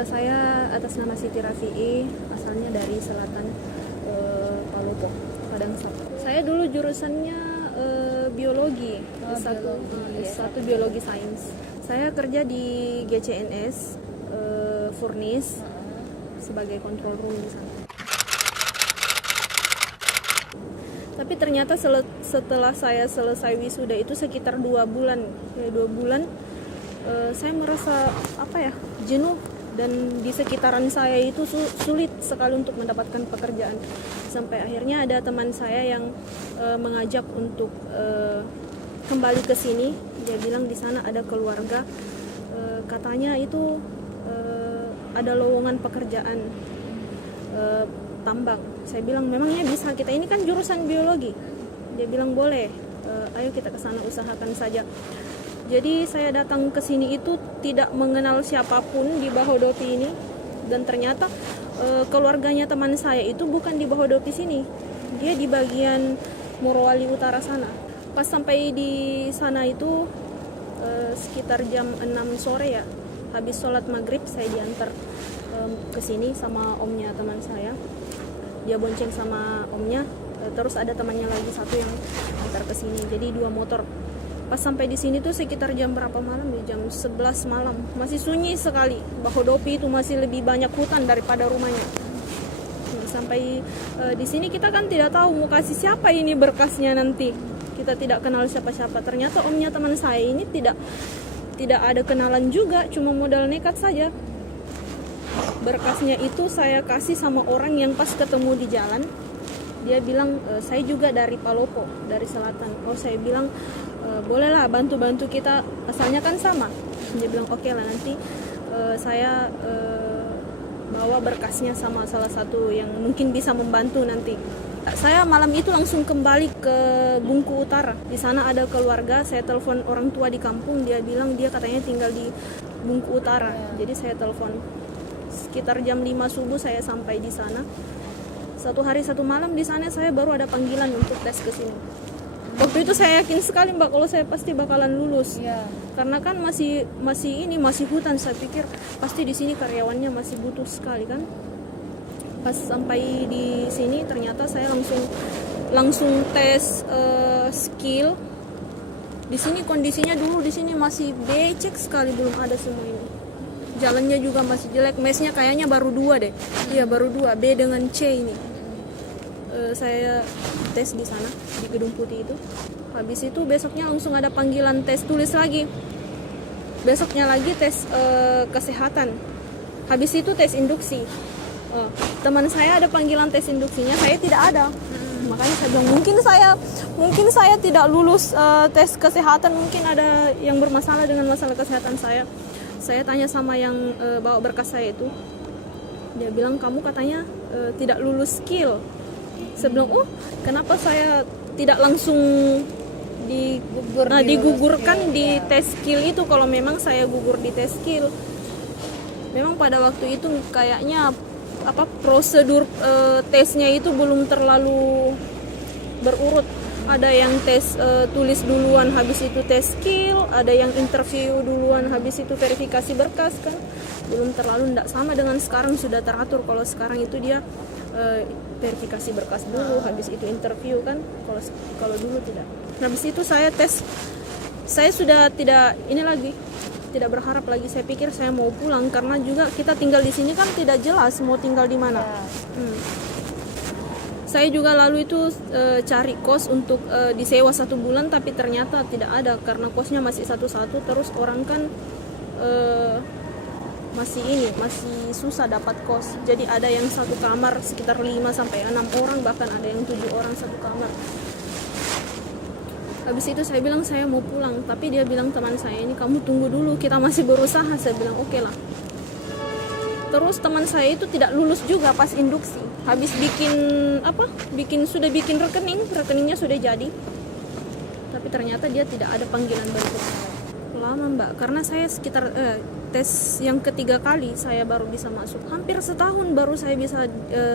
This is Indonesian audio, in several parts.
Saya atas nama Siti Rafi'i, asalnya dari selatan Palopo, Padang Sapa. Saya dulu jurusannya biologi, S1 biologi sains. Saya kerja di GCNS, Furnis, sebagai control room di sana. Tapi ternyata setelah saya selesai wisuda itu sekitar 2 bulan, saya merasa jenuh, dan di sekitaran saya itu sulit sekali untuk mendapatkan pekerjaan. Sampai akhirnya ada teman saya yang mengajak untuk kembali ke sini. Dia bilang di sana ada keluarga, katanya itu ada lowongan pekerjaan tambang. Saya bilang memangnya bisa, kita ini kan jurusan biologi. Dia bilang boleh, ayo kita ke sana usahakan saja. Jadi saya datang ke sini itu tidak mengenal siapapun di Bahodopi ini, dan ternyata keluarganya teman saya itu bukan di Bahodopi sini, dia di bagian Morowali Utara sana. Pas sampai di sana itu sekitar jam 6 sore ya, habis sholat maghrib saya diantar ke sini sama omnya teman saya. Dia bonceng sama omnya, terus ada temannya lagi satu yang antar ke sini. Jadi 2 motor. Pas sampai di sini tuh sekitar jam berapa malam ya? Jam 11 malam. Masih sunyi sekali. Bahodopi itu masih lebih banyak hutan daripada rumahnya. Sampai di sini kita kan tidak tahu mau kasih siapa ini berkasnya nanti. Kita tidak kenal siapa-siapa. Ternyata omnya teman saya ini tidak ada kenalan juga, cuma modal nekat saja. Berkasnya itu saya kasih sama orang yang pas ketemu di jalan. Dia bilang, saya juga dari Palopo, dari selatan. Oh, saya bilang, bolehlah bantu-bantu kita, asalnya kan sama. Dia bilang, oke lah, nanti saya bawa berkasnya sama salah satu yang mungkin bisa membantu nanti. Saya malam itu langsung kembali ke Bungku Utara. Di sana ada keluarga, saya telepon orang tua di kampung. Dia bilang dia katanya tinggal di Bungku Utara. Jadi saya telepon. Sekitar jam 5 subuh saya sampai di sana. 1 hari 1 malam di sana saya baru ada panggilan untuk tes ke sini. Waktu itu saya yakin sekali Mbak kalau saya pasti bakalan lulus. Ya. Karena kan masih hutan, saya pikir pasti di sini karyawannya masih butuh sekali kan. Pas sampai di sini ternyata saya langsung tes skill. Di sini kondisinya dulu di sini masih becek sekali, belum ada semua ini. Jalannya juga masih jelek, mesnya kayaknya baru 2 deh. Iya, baru 2, B dengan C ini. Saya tes di sana, di Gedung Putih itu. Habis itu besoknya langsung ada panggilan tes tulis lagi. Besoknya lagi tes kesehatan. Habis itu tes induksi. Teman saya ada panggilan tes induksinya, saya tidak ada. Makanya saya bilang mungkin saya tidak lulus tes kesehatan, mungkin ada yang bermasalah dengan masalah kesehatan saya. Saya tanya sama yang bawa berkas saya itu, dia bilang kamu katanya tidak lulus skill. Saya bilang, kenapa saya tidak langsung digugurkan di tes skill itu kalau memang saya gugur di tes skill. Memang pada waktu itu kayaknya prosedur tesnya itu belum terlalu berurut. Ada yang tes tulis duluan, habis itu tes skill. Ada yang interview duluan, habis itu verifikasi berkas kan. Belum terlalu, tidak sama dengan sekarang sudah teratur. Kalau sekarang itu dia verifikasi berkas dulu, habis itu interview kan. Kalau dulu tidak. Habis itu saya tes. Saya sudah tidak berharap lagi. Saya pikir saya mau pulang karena juga kita tinggal di sini kan tidak jelas mau tinggal di mana. Saya juga lalu itu cari kos untuk disewa 1 bulan, tapi ternyata tidak ada karena kosnya masih satu-satu. Terus orang kan masih susah dapat kos. Jadi ada yang 1 kamar sekitar 5 sampai 6 orang, bahkan ada yang 7 orang 1 kamar. Habis itu saya bilang saya mau pulang, tapi dia bilang teman saya ini kamu tunggu dulu, kita masih berusaha. Saya bilang oke lah. Terus teman saya itu tidak lulus juga pas induksi. Habis sudah bikin rekeningnya sudah jadi. Tapi ternyata dia tidak ada panggilan berikutnya. Lama Mbak, karena saya sekitar tes yang ketiga kali saya baru bisa masuk. Hampir setahun baru saya bisa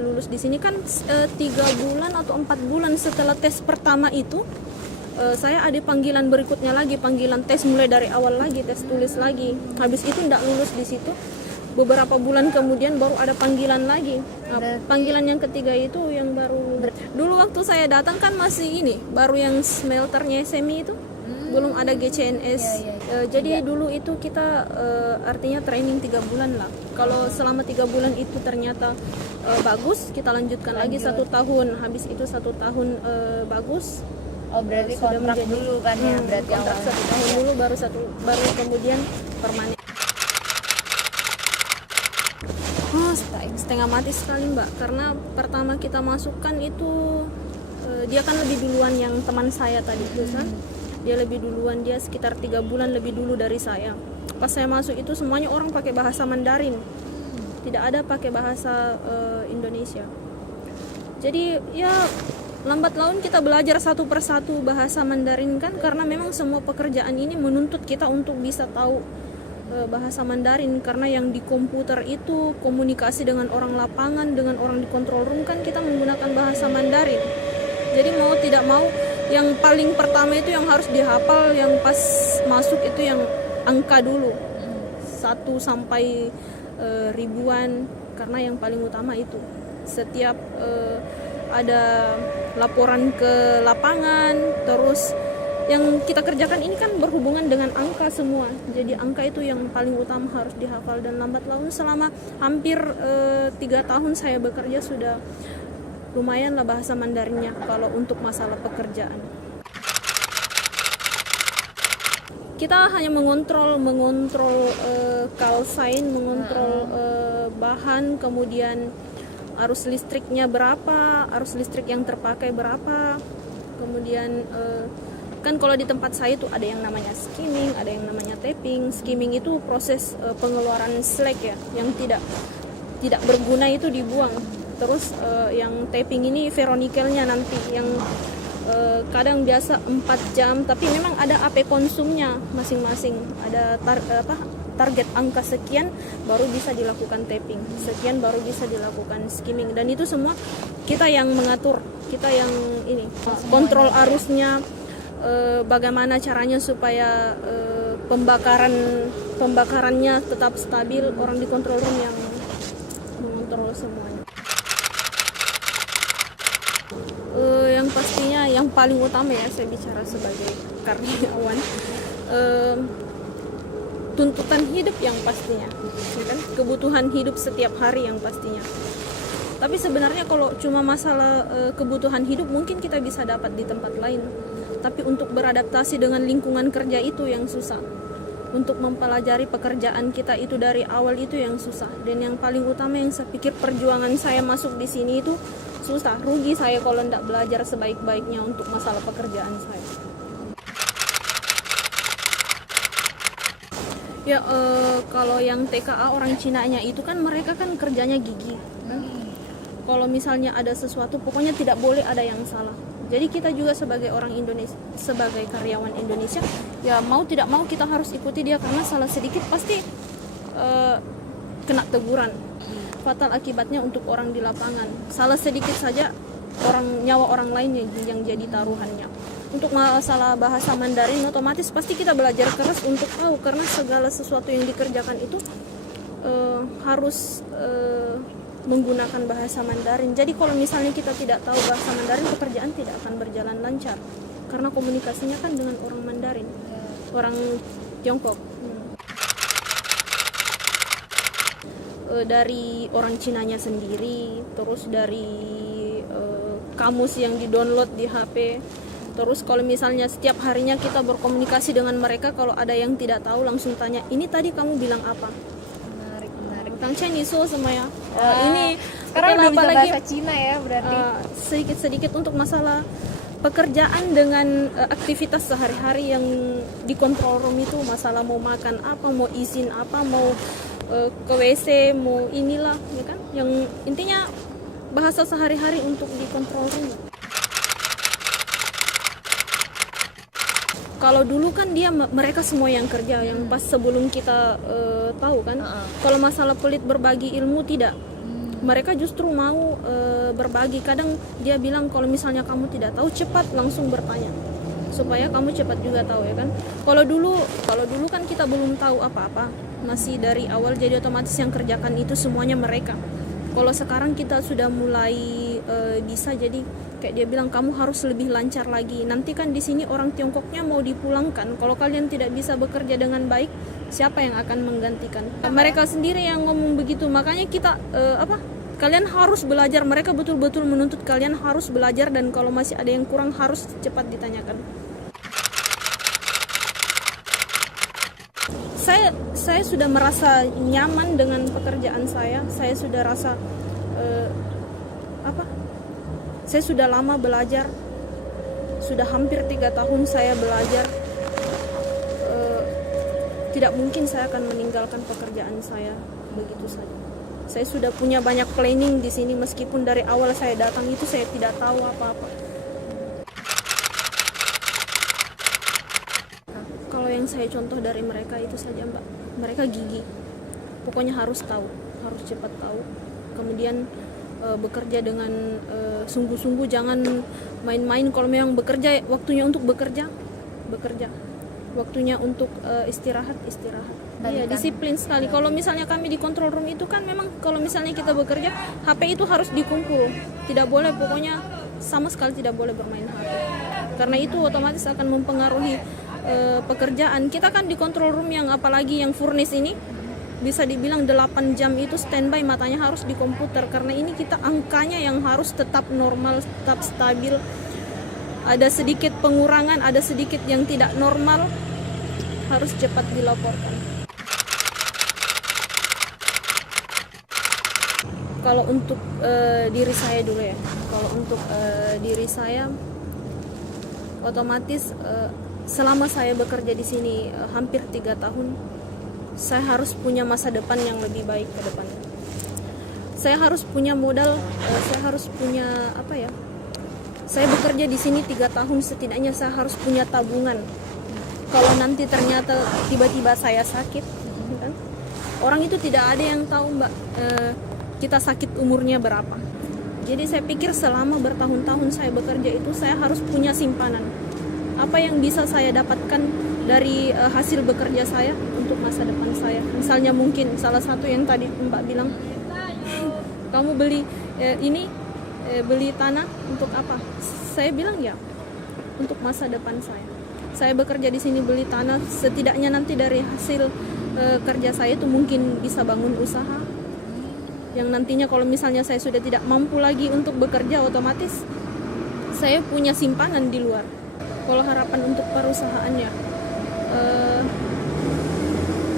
lulus di sini kan 3 bulan atau 4 bulan setelah tes pertama itu. Saya ada panggilan berikutnya lagi, panggilan tes mulai dari awal lagi, tes tulis lagi. Habis itu tidak lulus di situ. beberapa bulan kemudian baru ada panggilan lagi. Nah, panggilan yang ketiga itu yang baru. Dulu waktu saya datang kan masih ini, baru yang smelternya SMI itu, belum ada GCNS. Jadi dulu itu kita artinya training 3 bulan lah. Kalau selama 3 bulan itu ternyata bagus, kita lanjutkan lagi 1 tahun. Habis itu 1 tahun bagus. Oh berarti sudah kontrak menjadi, dulu kan ya, berarti kontrak awalnya. 1 tahun dulu, baru kemudian permanen. Setengah mati sekali Mbak, karena pertama kita masukkan itu dia kan lebih duluan yang teman saya tadi itu kan. Dia lebih duluan, dia sekitar 3 bulan lebih dulu dari saya. Pas saya masuk itu semuanya orang pakai bahasa Mandarin, tidak ada pakai bahasa Indonesia. Jadi ya lambat laun kita belajar satu persatu bahasa Mandarin kan, karena memang semua pekerjaan ini menuntut kita untuk bisa tahu bahasa Mandarin, karena yang di komputer itu komunikasi dengan orang lapangan, dengan orang di control room kan kita menggunakan bahasa Mandarin. Jadi mau tidak mau yang paling pertama itu yang harus dihafal, yang pas masuk itu yang angka dulu 1 sampai ribuan, karena yang paling utama itu setiap ada laporan ke lapangan, terus yang kita kerjakan ini kan berhubungan dengan angka semua. Jadi angka itu yang paling utama harus dihafal, dan lambat laun selama hampir 3 tahun saya bekerja sudah lumayan lah bahasa Mandarinnya kalau untuk masalah pekerjaan. Kita hanya mengontrol call sign, mengontrol bahan, kemudian arus listriknya berapa, arus listrik yang terpakai berapa, kemudian kan kalau di tempat saya itu ada yang namanya skimming, ada yang namanya tapping. Skimming itu proses pengeluaran slag ya, yang tidak berguna itu dibuang. Terus yang tapping ini ferronikelnya nanti yang kadang biasa 4 jam, tapi memang ada AP konsumnya masing-masing. Ada target angka sekian baru bisa dilakukan tapping, sekian baru bisa dilakukan skimming, dan itu semua kita yang mengatur, kita yang ini kontrol arusnya. Bagaimana caranya supaya pembakarannya tetap stabil, orang di control room yang mengontrol semuanya. Yang pastinya yang paling utama ya, saya bicara sebagai karyawan, tuntutan hidup yang pastinya, kan? Kebutuhan hidup setiap hari yang pastinya. Tapi sebenarnya kalau cuma masalah kebutuhan hidup mungkin kita bisa dapat di tempat lain. Tapi untuk beradaptasi dengan lingkungan kerja itu yang susah. Untuk mempelajari pekerjaan kita itu dari awal itu yang susah. Dan yang paling utama yang saya pikir perjuangan saya masuk di sini itu susah. Rugi saya kalau tidak belajar sebaik-baiknya untuk masalah pekerjaan saya. Ya kalau yang TKA orang Cinanya itu kan mereka kan kerjanya gigih. Kalau misalnya ada sesuatu pokoknya tidak boleh ada yang salah. Jadi kita juga sebagai orang Indonesia, sebagai karyawan Indonesia, ya mau tidak mau kita harus ikuti dia, karena salah sedikit pasti kena teguran. Fatal akibatnya untuk orang di lapangan. Salah sedikit saja nyawa orang lain yang jadi taruhannya. Untuk masalah bahasa Mandarin otomatis pasti kita belajar keras untuk tahu, karena segala sesuatu yang dikerjakan itu harus menggunakan bahasa Mandarin. Jadi kalau misalnya kita tidak tahu bahasa Mandarin, pekerjaan tidak akan berjalan lancar, karena komunikasinya kan dengan orang Mandarin, orang Tiongkok. Dari orang Cinanya sendiri, terus dari kamus yang di-download di HP. Terus kalau misalnya setiap harinya kita berkomunikasi dengan mereka, kalau ada yang tidak tahu langsung tanya, ini tadi kamu bilang apa? Tentang Chinese semuanya. Ini sekarang udah bisa apalagi bahasa Cina ya berarti. Sedikit-sedikit untuk masalah pekerjaan dengan aktivitas sehari-hari yang di control room itu, masalah mau makan apa, mau izin apa, mau ke WC, mau inilah, ya kan? Yang intinya bahasa sehari-hari untuk di control room. Kalau dulu kan mereka semua yang kerja, yang pas sebelum kita tahu kan. Kalau masalah pelit berbagi ilmu tidak. Mereka justru mau berbagi. Kadang dia bilang kalau misalnya kamu tidak tahu cepat langsung bertanya, supaya kamu cepat juga tahu, ya kan. Kalau dulu kan kita belum tahu apa-apa. masih dari awal, jadi otomatis yang kerjakan itu semuanya mereka. Kalau sekarang kita sudah mulai bisa, jadi kayak dia bilang kamu harus lebih lancar lagi. Nanti kan di sini orang Tiongkoknya mau dipulangkan. Kalau kalian tidak bisa bekerja dengan baik, siapa yang akan menggantikan? Mereka sendiri yang ngomong begitu. Makanya kita kalian harus belajar. Mereka betul-betul menuntut kalian harus belajar, dan kalau masih ada yang kurang harus cepat ditanyakan. Saya sudah merasa nyaman dengan pekerjaan saya. Saya sudah rasa saya sudah lama belajar. Sudah hampir 3 tahun saya belajar. Tidak mungkin saya akan meninggalkan pekerjaan saya begitu saja. Saya sudah punya banyak planning di sini, meskipun dari awal saya datang itu saya tidak tahu apa-apa. Kalau yang saya contoh dari mereka itu saja, Mbak. Mereka gigih. Pokoknya harus tahu, harus cepat tahu. Kemudian bekerja dengan sungguh-sungguh, jangan main-main. Kalau memang bekerja, waktunya untuk bekerja. Waktunya untuk istirahat. Iya, disiplin sekali. Kalau misalnya kami di control room itu kan memang kalau misalnya kita bekerja, HP itu harus dikumpul. Tidak boleh, pokoknya sama sekali tidak boleh bermain HP. Karena itu otomatis akan mempengaruhi pekerjaan. Kita kan di control room yang apalagi yang furnace ini bisa dibilang 8 jam itu standby, matanya harus di komputer. Karena ini kita angkanya yang harus tetap normal, tetap stabil. Ada sedikit pengurangan, ada sedikit yang tidak normal, harus cepat dilaporkan. Kalau untuk diri saya dulu ya. Kalau untuk diri saya, otomatis selama saya bekerja di sini hampir 3 tahun, saya harus punya masa depan yang lebih baik ke depan. Saya harus punya modal, saya harus punya saya bekerja di sini 3 tahun, setidaknya saya harus punya tabungan. Kalau nanti ternyata tiba-tiba saya sakit, kan? Orang itu tidak ada yang tahu, Mbak, kita sakit umurnya berapa. Jadi saya pikir selama bertahun-tahun saya bekerja itu saya harus punya simpanan. Apa yang bisa saya dapatkan dari hasil bekerja saya untuk masa depan saya. Misalnya mungkin salah satu yang tadi Mbak bilang, kamu beli beli tanah untuk apa? Saya bilang ya, untuk masa depan saya. Saya bekerja di sini beli tanah, setidaknya nanti dari hasil kerja saya itu mungkin bisa bangun usaha. Yang nantinya kalau misalnya saya sudah tidak mampu lagi untuk bekerja, otomatis saya punya simpanan di luar. Kalau harapan untuk perusahaannya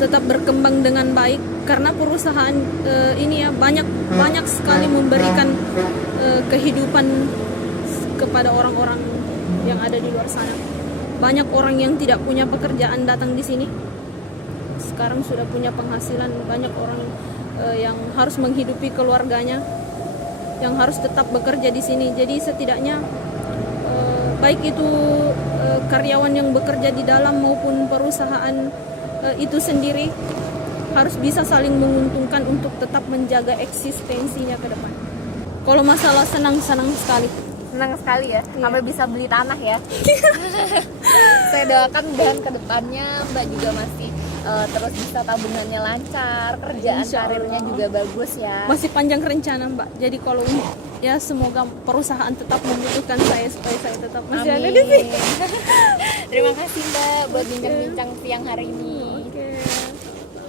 tetap berkembang dengan baik, karena perusahaan ini ya banyak sekali memberikan kehidupan kepada orang-orang yang ada di luar sana. Banyak orang yang tidak punya pekerjaan datang di sini, sekarang sudah punya penghasilan. Banyak orang yang harus menghidupi keluarganya, yang harus tetap bekerja di sini. Jadi setidaknya baik itu karyawan yang bekerja di dalam maupun perusahaan itu sendiri harus bisa saling menguntungkan untuk tetap menjaga eksistensinya ke depan. Kalau masalah senang sekali. Senang sekali ya, Iya. sampai bisa beli tanah ya. Saya doakan dan kedepannya Mbak juga masih terus bisa tabungannya lancar, kerjaan Insya Allah. karirnya juga bagus ya. Masih panjang rencana, Mbak. Jadi kalau ya semoga perusahaan tetap membutuhkan saya supaya saya tetap masih ada di sini. Terima kasih Mbak buat bincang-bincang siang hari ini.